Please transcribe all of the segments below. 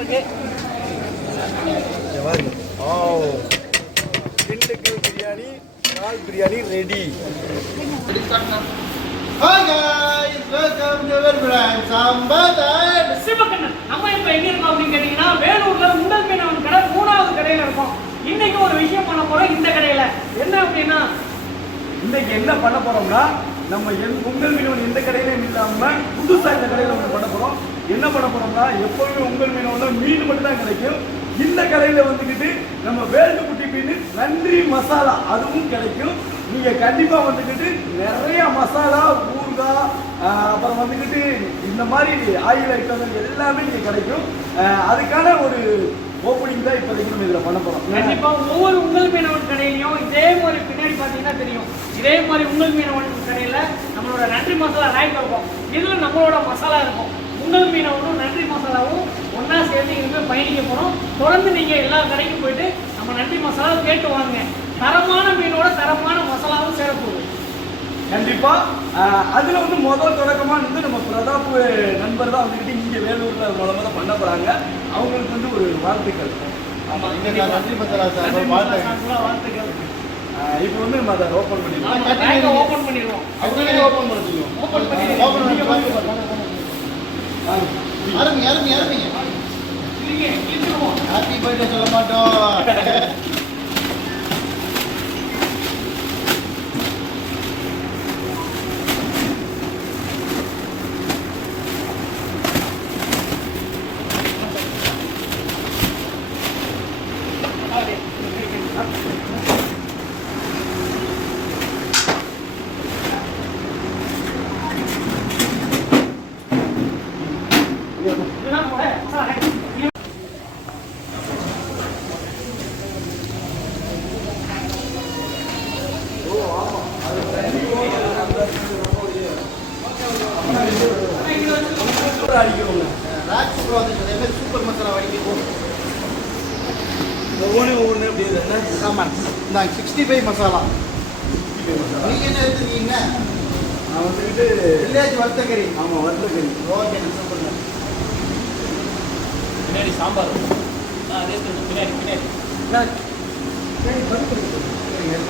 இருக்கு. ஓ திண்டுக்கல் பிரியாணி இறால் biryani ready our brand Sambadan. Sivakannan நம்ம இப்ப எங்க இருக்கோம் அப்படின்னு கேட்டீங்கன்னா வேலூர்ல உண்டல் மீனவன் கடை மூணாவது கடையில இருக்கோம். இன்னைக்கு ஒரு விஷயம் பண்ண போறோம் இந்த கடையில. என்ன அப்படின்னா இன்னைக்கு என்ன பண்ண போறோம்னா நம்ம எந் உங்கள் மீனவன் எந்த கடையிலையும் இல்லாம புதுசா இந்த கடையில ஒன்று பண்ண போறோம். என்ன பண்ண போறோம்னா எப்பவுமே உங்கள் மீனவன்ல மீன் மட்டும் தான் கிடைக்கும். இந்த கடையில் வந்துக்கிட்டு நம்ம வேல்டு குட்டி மீன் நன்றி மசாலா அதுவும் கிடைக்கும். நீங்கள் கண்டிப்பாக வந்துக்கிட்டு நிறைய மசாலா ஊறுகாய் அப்புறம் வந்துக்கிட்டு இந்த மாதிரி ஆயில் ஐட்டங்கள் எல்லாமே இங்கே கிடைக்கும். அதுக்கான ஒரு ஓப்பனிங் தான் இப்போதைக்கு நம்ம இதில் பண்ண போகிறோம் கண்டிப்பாக ஒவ்வொரு உங்கள் மீனவன் கடையிலையும் இதே மாதிரி பின்னாடி பார்த்தீங்கன்னா தெரியும். இதே மாதிரி உங்கள் மீனவன் கடையில் நம்மளோட நன்றி மசாலா ராய்க்கு இருக்கும். இதில் நம்மளோட மசாலா இருக்கும். உங்கள் மீனவனும் நன்றி மசாலாவும் ஒண்ணா சேர்ந்து இனிமேல் பயணிக்க போறோம். தொடர்ந்து நீங்க எல்லா கடைக்கும் போயிட்டு நம்ம நன்றி மசாலா கேட்டு வாங்க. தரமான மீனோட தரமான மசாலாவும் சேரப்போகுது. கண்டிப்பா. அதுல வந்து முதல் தொடக்கமா வந்து நம்ம பிரதாப் நண்பர் தான் வந்துக்கிட்டு இங்க வேலூர்ல முத முத பண்ண போறாங்க. அவங்களுக்கு வந்து ஒரு வாழ்த்துக்கள். ஆமா இன்னைக்கு நன்றி மசாலா சார் வாழ்த்துக்கள். இப்போ வந்து நம்ம அதை ஓப்பன் பண்ணிடலாம். ஆமா, பேக்கை ஓபன் பண்ணிடுவோம். open பண்ண ஆரம்பிங்க. இல்லைங்க, இழுத்துருவோம். Happy birthday சொல்ல மாட்டோம் அடிக்கிறோங்க ராக் சூப்பர் வந்துச்சு அதே மாதிரி சூப்பர் மசாலா வாங்கி போகும் ஒவ்வொன்று ஒவ்வொன்று எப்படி என்ன ஆமாம் நான் சிக்ஸ்டி ஃபைவ் மசாலா நீங்கள் என்ன எடுத்துருக்கீங்க நான் வந்துக்கிட்டு வில்லேஜ் வர்த்தகரி ஆமாம் வறுத்தக்கறி ஓகே சூப்பர் பின்னாடி சாம்பார் ஆ, அதே சொல்லு, பின்னாடி பின்னாடி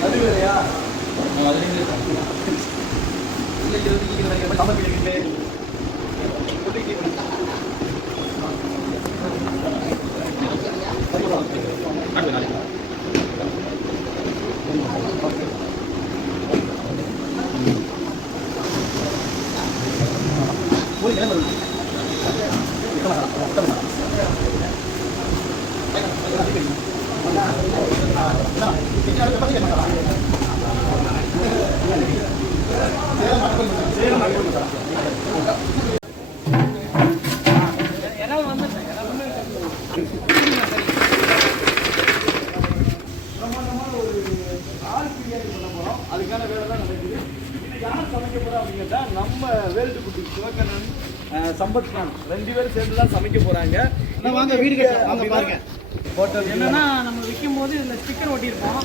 அது வேறையா ஆ, அதுலேயும் இருக்கு. இறால் வந்துட்டேன். இறால் வந்துட்டேன். பிரமாண்டமான ஒரு ஆள் பிரியாணி பண்ண போறோம் அதுக்கான வேலை தான் நடக்குது இன்னைக்கு யார் சமைக்க போறோம் அப்படிங்கிறதா நம்ம வேல்டு குட்டி சிவகண்ணன் அஹ், சம்பத் கான் ரெண்டு பேரும் சேர்ந்து தான் சமைக்க போகிறாங்க அண்ணா, வாங்க, வீடு கட்டலாம். வாங்க, பாருங்க. ஹோட்டல் என்னன்னா நம்ம விற்கும் போது இந்த ஸ்டிக்கர் ஒட்டியிருப்போம்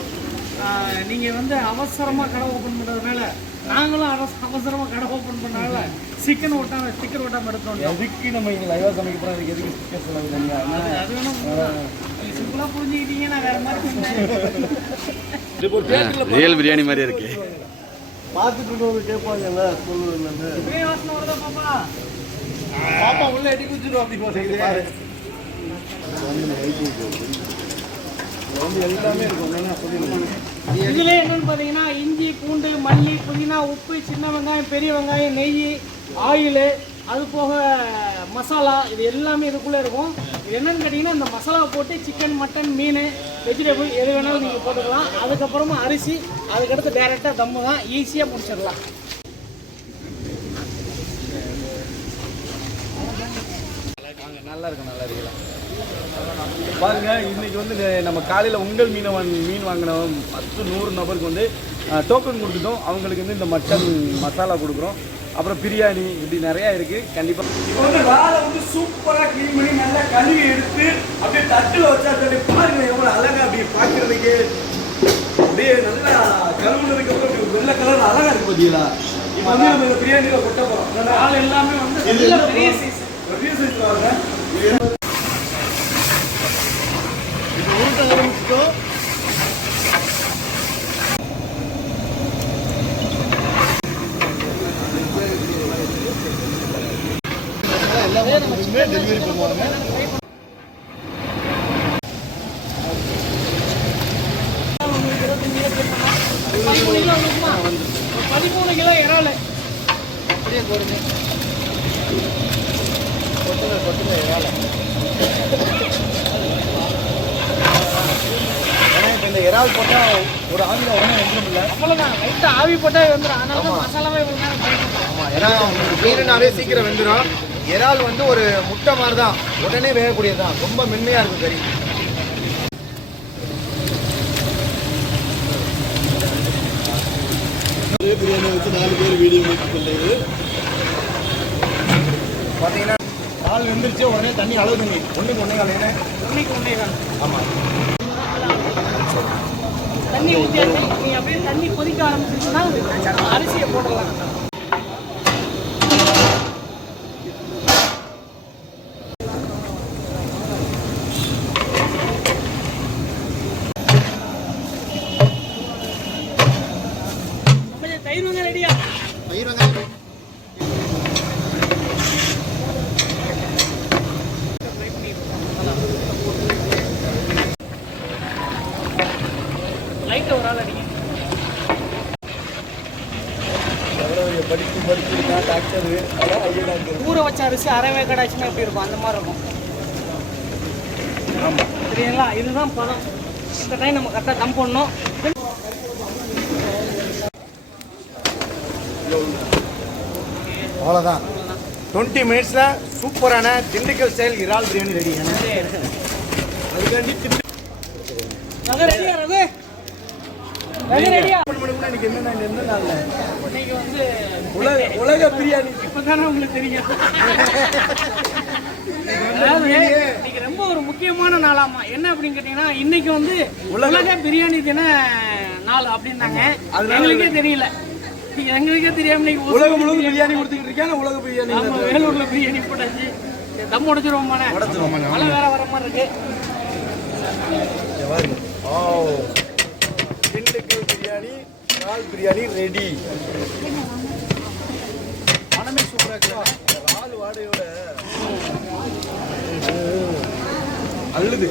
ஆஹ் நீங்க வந்து அவசரமா கடை ஓபன் பண்றதுனால நாங்களும் அவச- அவசரமா கடை ஓபன் பண்ணனால சிக்கன் ஒட்டாம ஸ்டிக்கர் ஒட்டாம எடுத்தோம் எதுக்கு நம்ம இங்க லைவா சமைக்க போறோம்? அதுக்கு எதுக்கு ஸ்டிக்கர் செலவு அது வேணும் நீங்க சிம்பிளா புரிஞ்சுக்கிட்டீங்க நான் வேற மாதிரி ரியல் பிரியாணி மாதிரி இருக்கு. பார்த்துட்டு இருக்கவங்க கேட்பாங்கல்ல வருதா பாப்பா? பாப்பா உள்ள எட்டி குச்சிடும் அப்படி போட்டு வந்து எல்லாமே இருக்கும் என்னன்னா சொல்லிடுங்க இதுல என்னன்னு பார்த்தீங்கன்னா இஞ்சி பூண்டு மல்லி புதினா உப்பு சின்ன வெங்காயம் பெரிய வெங்காயம் நெய் ஆயில் அது போக மசாலா இது எல்லாமே இதுக்குள்ள இருக்கும். இது என்னன்னு கேட்டீங்கன்னா இந்த மசாலா போட்டு சிக்கன் மட்டன் மீன் வெஜிடபிள் எது வேணாலும் நீங்க போட்டுக்கலாம். அதுக்கப்புறமா அரிசி அதுக்கடுத்து டைரக்டா தம்மு தான். ஈஸியா முடிச்சிடலாம். நல்லா இருக்கும் நல்லா இருக்கலாம் பாருங்க இன்னைக்கு வந்து நம்ம காலையில் உங்கள் மீனவன் மீன் வாங்கின பத்து நூறு நபருக்கு வந்து டோக்கன் கொடுத்துட்டோம். அவங்களுக்கு வந்து இந்த மட்டன் மசாலா கொடுக்குறோம். அப்புறம் பிரியாணி இப்படி நிறையா இருக்கு. கண்டிப்பாக இப்போ வந்து வாழை வந்து சூப்பராக க்ளீன் பண்ணி நல்லா கழுவி எடுத்து அப்படியே தட்டில் வச்சா சொல்லி பாருங்க எவ்வளோ அழகா அப்படி பார்க்கறதுக்கு. அப்படியே நல்லா கழுவுனதுக்கு அப்புறம் வெள்ளை கலர் அழகா இருக்கு பார்த்தீங்களா இப்போ வந்து நம்ம இந்த பிரியாணியில் கொட்ட போகிறோம் ஆள் எல்லாமே வந்து பெரிய எல்லாருமே டெலிவரி பண்ணுவாங்க பதிமூணு கிலோ இறால் அப்படியே போடுங்க கொட்டுங்க கொட்டுங்க இறால் இந்த இறால் போட்டால் ஒரு ஆவியில் உடனே வந்துடும்ல அவ்வளோதான் லைட்டாக ஆவி போட்டால் வந்துடும் அதனால தான் மசாலாவே ஆமாம் ஏன்னா சீக்கிரம் வந்துடும் இறால் வந்து ஒரு முட்டை மாதிரி தான் உடனே வேகக்கூடியது தான் ரொம்ப மென்மையாக இருக்கும் கறி. பிரியாணி வச்சு நாலு பேர் வீடியோ மேக் பண்ணுறது பார்த்தீங்கன்னா பால் வெந்துருச்சு உடனே தண்ணி அளவு தண்ணி ஒன்றுக்கு ஒன்றே காலையில இன்னைக்கு ஒன்றே தான் ஆமாம் தண்ணி நீ அப்படியே தண்ணி கொதிக்க ஆரம்பிச்சிச்சுன்னா அரிசியை போடலாம். அரிசி அரை வேக்காடாச்சுன்னா எப்படி இருக்கும்? அந்த மாதிரி இருக்கும். சரிங்களா? இதுதான் பதம். இந்த டைம் நம்ம கரெக்டாக தம் பண்ணணும். அவ்வளோதான் டுவெண்ட்டி மினிட்ஸில் சூப்பரான திண்டுக்கல் ஸ்டைல் இறால் பிரியாணி ரெடி அதுக்காண்டி திண்டு ரகு எனக்கு என்ன நாள் என்ன நாளில்? இன்னைக்கு வந்து உலக உலக பிரியாணி. இப்பதானே உங்களுக்கு தெரியும். இன்னைக்கு ரொம்ப ஒரு முக்கியமான நாளாமா என்ன அப்படின்னு கேட்டீங்கன்னா இன்னைக்கு வந்து உலக பிரியாணி தின நாள் அப்படின்னாங்க. எங்களுக்கே தெரியல. எங்களுக்கே தெரியாம இன்னைக்கு உலகம் முழுவதும் பிரியாணி கொடுத்துக்கிட்டு இருக்கேன் உலக பிரியாணி வேலூர்ல பிரியாணி போட்டாச்சு. தம் உடைச்சிருவோம் மழை வேற வர மாதிரி இருக்கு ஓ திண்டுக்கல் பிரியாணி இறால் பிரியாணி ரெடி மனமே சூப்பராக இறால் வாடையோட. அள்ளுது.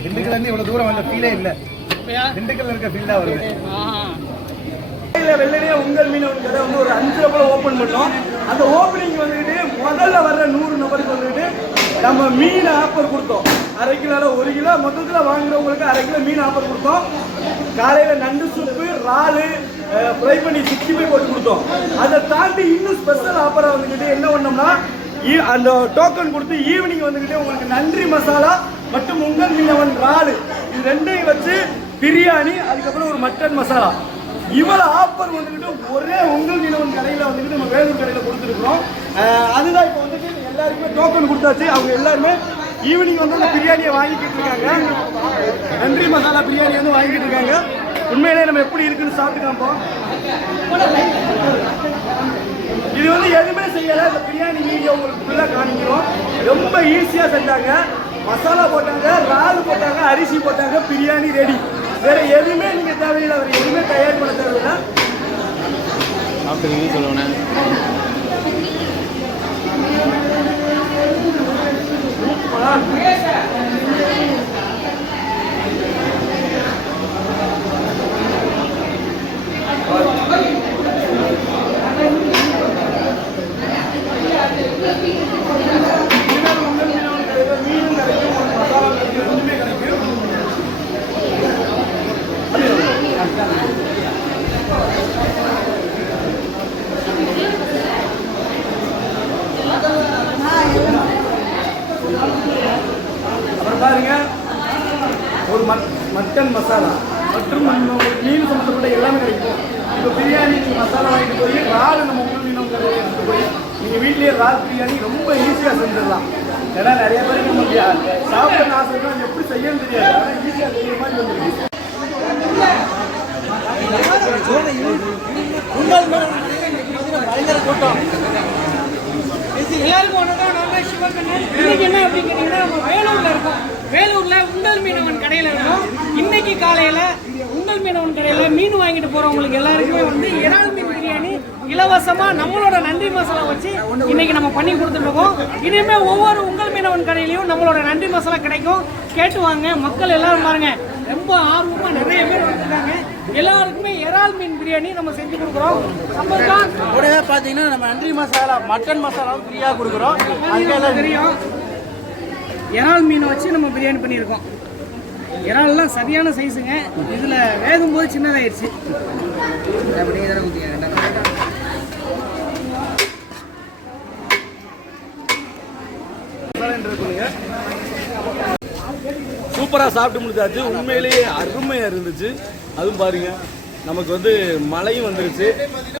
திண்டுக்கல்லேருந்து இவ்வளோ தூரம் வந்த ஃபீலே இல்லை. இப்பயா? திண்டுக்கல்ல இருக்க ஃபீல் தான் வருது. வெள்ளடியே உங்கள் மீனவன் கடை வந்து ஒரு அஞ்சு போல ஓப்பன் பண்ணோம். அந்த ஓப்பனிங் வந்துக்கிட்டு முதல்ல வர்ற நூறு நபருக்கு வந்துக்கிட்டு நம்ம மீன் ஆஃபர் கொடுத்தோம். அரை கிலோல ஒரு கிலோ மொத்தத்தில் வாங்குறவங்களுக்கு அரை கிலோ மீன் ஆஃபர் கொடுத்தோம். காலையில் நண்டு சூப்பு இறாலு ஃப்ரை பண்ணி சிக்ஸ்டி ஃபைவ் போட்டு கொடுத்தோம். அதை தாண்டி இன்னும் ஸ்பெஷல் ஆஃபராக வந்துக்கிட்டு என்ன பண்ணோம்னா ஈ- அந்த டோக்கன் கொடுத்து ஈவினிங் வந்துக்கிட்டு உங்களுக்கு நன்றி மசாலா மற்றும் உங்கள் மீனவன் இறாலு. இது ரெண்டையும் வச்சு பிரியாணி அதுக்கப்புறம் ஒரு மட்டன் மசாலா. இவ்வளோ ஆஃபர் வந்துக்கிட்டு ஒரே உங்கள் மீனவன் கடையில் வந்துக்கிட்டு நம்ம வேலூர் கடையில் கொடுத்துருக்குறோம். அதுதான் இப்போ எல்லாருக்குமே டோக்கன் கொடுத்தாச்சு. அவங்க எல்லாருமே ஈவினிங் வந்து அந்த பிரியாணியை வாங்கிக்கிட்டு இருக்காங்க. நன்றி மசாலா பிரியாணி வந்து வாங்கிட்டு இருக்காங்க. உண்மையிலே நம்ம எப்படி இருக்குன்னு சாப்பிட்டு காமிப்போம் இது வந்து எதுவுமே செய்யலை. இந்த பிரியாணி வீடியோ உங்களுக்கு ஃபுல்லாக காமிக்கிறோம். ரொம்ப ஈஸியாக செஞ்சாங்க. மசாலா போட்டாங்க இறால் போட்டாங்க அரிசி போட்டாங்க பிரியாணி ரெடி வேற எதுவுமே நீங்கள் தேவையில்லை. அவர் எதுவுமே தயார் பண்ண தேவையில்லை. சாப்பிட்டு சொல்லுவேன் இனிமேல் உங்கள் மீனவன் கடையில் மீனும் கிடைக்கும் ஒரு மசாலா கிடைக்கும் ரெண்டுமே கிடைக்கும் அப்புறம் பாருங்க ஒரு மட்டன் மசாலா மற்றும் நம்ம மீன் சம்மந்தப்பட்ட எல்லாமே கிடைக்கும். இப்போ பிரியாணிக்கு மசாலா வாங்கிட்டு போய் இறால் நம்ம உங்கள் மீனவ எடுத்துட்டு போய் நீங்கள் வீட்லேயே ராஸ் பிரியாணி ரொம்ப ஈஸியாக செஞ்சிடலாம். ஏன்னா நிறைய பேருக்கு நம்ம சாப்பிட ஆசை எப்படி செய்யணும்னு தெரியாது. ஆனால் ஈஸியாக செய்யற மாதிரி வந்துருக்கு எல்லாருக்கும் இன்னைக்கு என்ன அப்படின்னு நம்ம வேலூரில் இருக்கோம். மீனவன் கடையில இருக்கோம். இன்னைக்கு காலையில் உண்டல் மீனவன் கடையில் மீன் வாங்கிட்டு போறவங்களுக்கு எல்லாருக்குமே வந்து இறால் இலவசமா நம்மளோட நன்றி மசாலா வச்சு இன்னைக்கு நம்ம பண்ணி கொடுத்துட்டு இருக்கோம். இனிமே ஒவ்வொரு உங்கள் மீனவன் கடையிலயும் நம்மளோட நன்றி மசாலா கிடைக்கும். கேட்டு வாங்க மக்கள் எல்லாரும் பாருங்க. ரொம்ப ஆர்வமா நிறைய பேர் வந்திருக்காங்க. எல்லாருக்குமே இறால் மீன் பிரியாணி நம்ம செஞ்சு கொடுக்குறோம். சம்பத்தான் கூடவே பார்த்தீங்கன்னா நம்ம நன்றி மசாலா மட்டன் மசாலாவும் ஃப்ரீயாக கொடுக்குறோம். அதுக்கெல்லாம் தெரியும். இறால் மீனை வச்சு நம்ம பிரியாணி பண்ணியிருக்கோம். இறால்லாம் சரியான சைஸுங்க இதில் வேகும் போது சின்னதாயிருச்சு சூப்பராக சாப்பிட்டு முடிச்சாச்சு. உண்மையிலேயே அருமையாக இருந்துச்சு. அதுவும் பாருங்க நமக்கு வந்து மழையும் வந்துருச்சு.